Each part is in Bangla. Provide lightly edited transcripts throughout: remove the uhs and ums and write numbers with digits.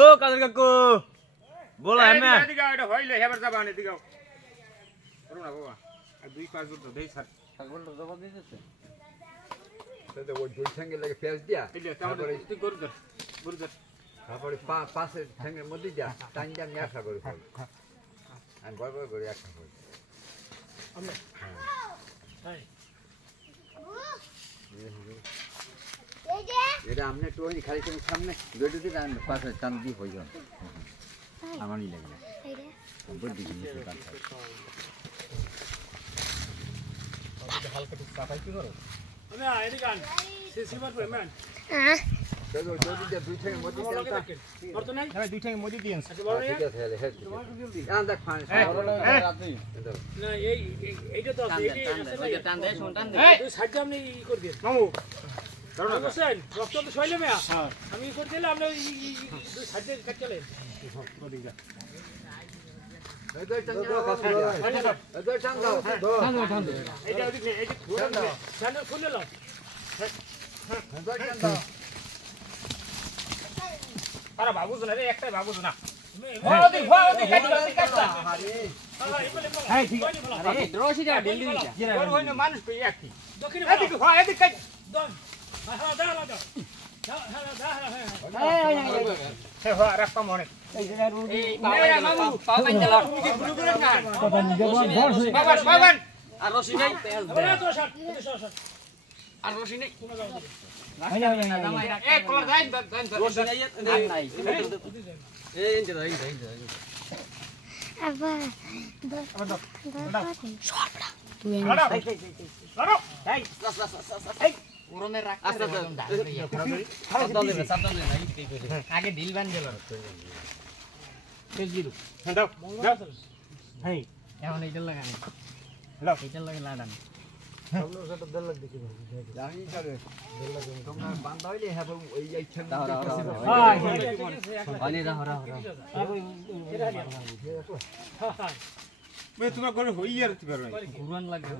ও কাদের কাকু বলো এমে এদিকে এটা হইলে হেবার যাবা না এদিকে করো না বাবা আর 2-5 জন তো দেই স্যার ছাগলটা জবাব দিতেছে তাহলে ওই দুই ঠ্যাঙ্গে লাগে পেঁয়াজ দিয়া তারপরে তুই গরু ধর তারপরে পাশে ঠ্যাঙ্গের মধ্যে দিয়া টান দিয়া আমি একটা করে খাই আমি বড় করে একটা খাই এটা আমনে একটু ওই খালি তুমি সামনে বেডে দিলে আমি পাশে টান দিয়ে হয়ে যান আমারই লাগে না বড় দিকে নিচে টান হালকা একটু সাফাই কি করো আমি এদিকে আন সিসিবার পরে ম্যান চলো যদি দুই ঠ্যাঙ্গের মধ্যে দিয়া করতে নাই আমি দুই ঠ্যাঙ্গের মধ্যে দিয়েন আচ্ছা বড় ঠিক আছে হেলে হেলে দেখ ফান না এইটা তো আছে এইটা টান দে শুন টান দে তুই সাইডে আপনি ই করে দিন মামু করো না বসেন রক্ত তো ছইলে মেয়া আমি ই করে দিলে আপনি দুই সাইডে কাট চলে ওদিকে এদের টান দাও এদের টান দাও টান দাও এইটা ওদিকে এই যে ঘুরে চ্যানেল খুলে নাও এদের টান দাও আরে বাবুজ না রে একটাই বাবুজ না ওদিক কাটটা হ্যাঁ ঠিক আছে আরে রশিদা ঢিল দিবি ওর হইনা মানুষ কই একটি দক্ষিণে এদিক এদিক কাট দন হ্যাঁ দাও দাও হ্যাঁ রাখা মনে বাবান আর রশি নাই আর রশি নেই আগে ঢিল বান গেল এখন এইটার লাগানি এইটার লাগে লাগান জানি করে তোমরা বান্দা হইলে হবে ওই ইচ্ছা পানি রাহ রাহ বে তোমরা করে হই আর কি পারো ঘুরান লাগে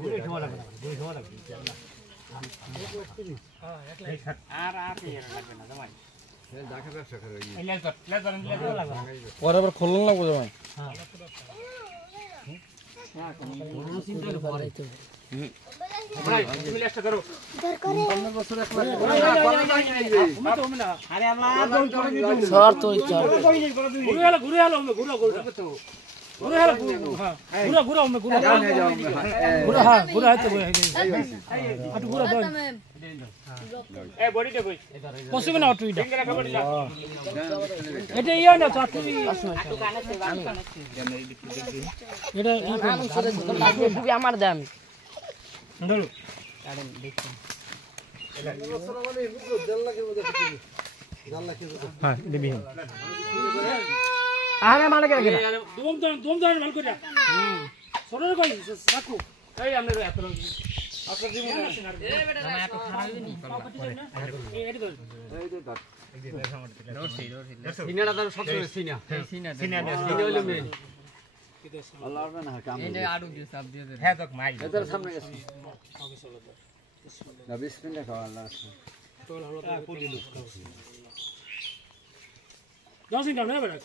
ঘুরে খাওয়া লাগে ঘুরে খাওয়া লাগে আর লাগবে না জামাই দেখা ব্যবসা করে এই লেজার লাগবে পরে আবার খুলন লাগবো জামাই ভাই তুমি লেজটা ধরো আরে আমরা স্যার তো ঘুরে এলো ঘুরে এই বডিটা কই পসিবল না অটো এটা সিঙ্গেল বডিটা এটা ইয়া না চাটনি এটা খুবই আমার দাম ধরো কারেন দেখুন হ্যাঁ দিবি আরে মানে কে কে দম দান ভালো করে সরর কই রাখো এই আমরা এত আপনার জীবন এই বেটা এত খারাপ হইনি এই এটি ধর রশি সিনাটা তার সব সিনা সিনা হইলো মেন আল্লাহ হবে না কাম এই যে আড়ু দিয়ে সব দিয়ে দে হ্যাঁ তো মাই এদের সামনে গেছে না বিসমিল্লাহ খাওয়া আল্লাহ তোল হলো তো পুরি লুক জসিং কাম না বেটা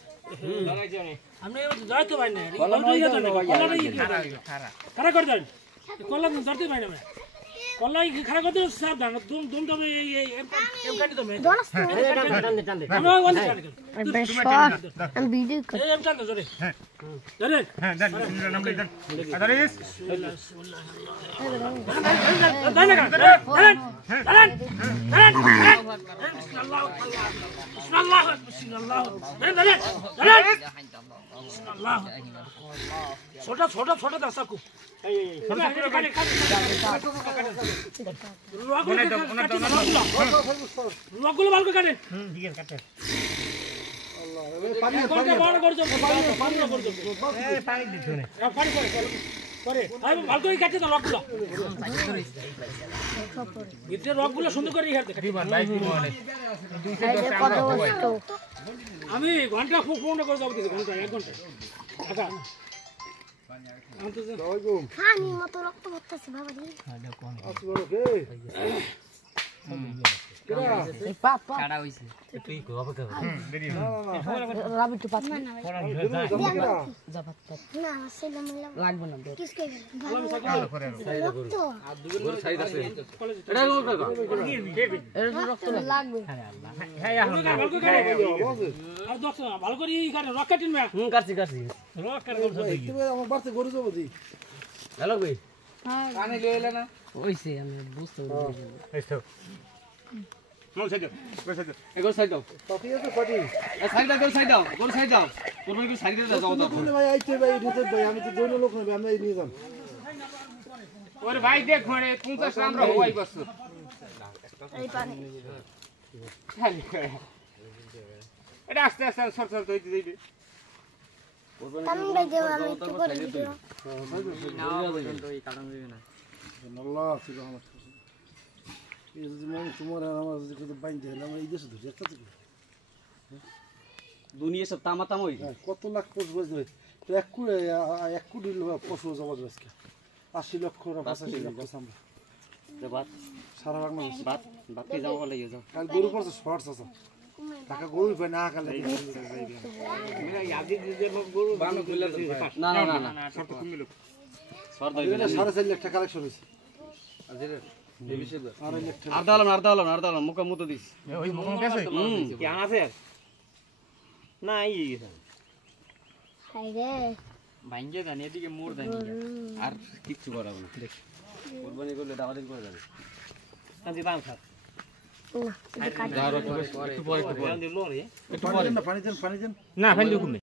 লড়াই জানে আমরা যাইতে পাই না কল্লাই যাইতে না কল্লাই খারা করে দেন কল্লাই যাইতে পাই না কল্লাই খারা করে দেন সাবধান দুম তবে এই এম কাটি তো মে টান দে আমরা ওয়ান আমি ভিডিও করি এম টান দে জরে জরে হ্যাঁ দেন নাম লিখ দেন আদারিস দেন দেন ছোট ছোট ছোট দাসাকু রগুলো ভালো কাটে ঠিক আছে কাটে পানি বড় করে দাও পানি করে দাও এই পানি দিতে না পানি করে আমি ভালো করে কাটে দাও রগুলো ভিতরে রগুলো সুন্দর করে ইহার দেখ দিবা লাইট দিব অনেক 210 আমি ঘন্টা ফোন করে যাব দিছি ঘন্টা 1 ঘন্টা আচ্ছা পানি মতো রক্ত পড়তেছে বাবা রে এই পাপা কাটা হইছে তুই কো অপেক্ষা কর রাবি একটু পাত না সেটা মিলা লাগবে না দে কিসকে গোল সাইড আছে এটা গোল কাকা এর রক্ত লাগবে আর দশ ভালো করে এখানে রকেটিন ম্যাচ কাটছি রকেট গোল সব হ্যালো ভাই কানে লয়ে এলে না হইছে আমি বুঝতে পারছি গোল সাইড দাও গোল সাইড দাও কোন কি সাইড দিয়ে যাও দাও ওরে ভাই দেখ মানে 50 আমরা হওয়াই করছো এই পানি এটা আস্তে আস্তে সর সর দইতে দিবি আমি ভাই দেব আমি একটু করে দিও আল্লাহ সুবহানাল্লাহ এই যে মন তোমার আর আমার যে কত বাইন দেন আমরা এই দেশে ধরে একটা থেকে দুনিয়া সব তামাতাম হই কত লাখ পশু বাজবে তো এক কোটি পশু জবাজ আজকে 80 লক্ষ না 85 লক্ষ আমরা বাত সারা বাংলাদেশ বাত কে যাও বলে যাও কাল গরু পড়ছে শর্টস আছে টাকা গরু পায় না কালে না শর্ত কমিলো শর্ত হইবে না 4.5 লাখ টাকা কালেকশন হইছে আর দাও মুখ মুতো দিস ওই মুখ গেছে কি আন আছে না এই হাই রে ভাঙ্গে জানি এদিকে মোড় জানি আর কিচ্ছু করাবো না দেখ কুরবানি করলে দাওয়াত করে যাবে কাজে দাম খাত না একটু পরে পানি দেন না ফাইল দিও কমে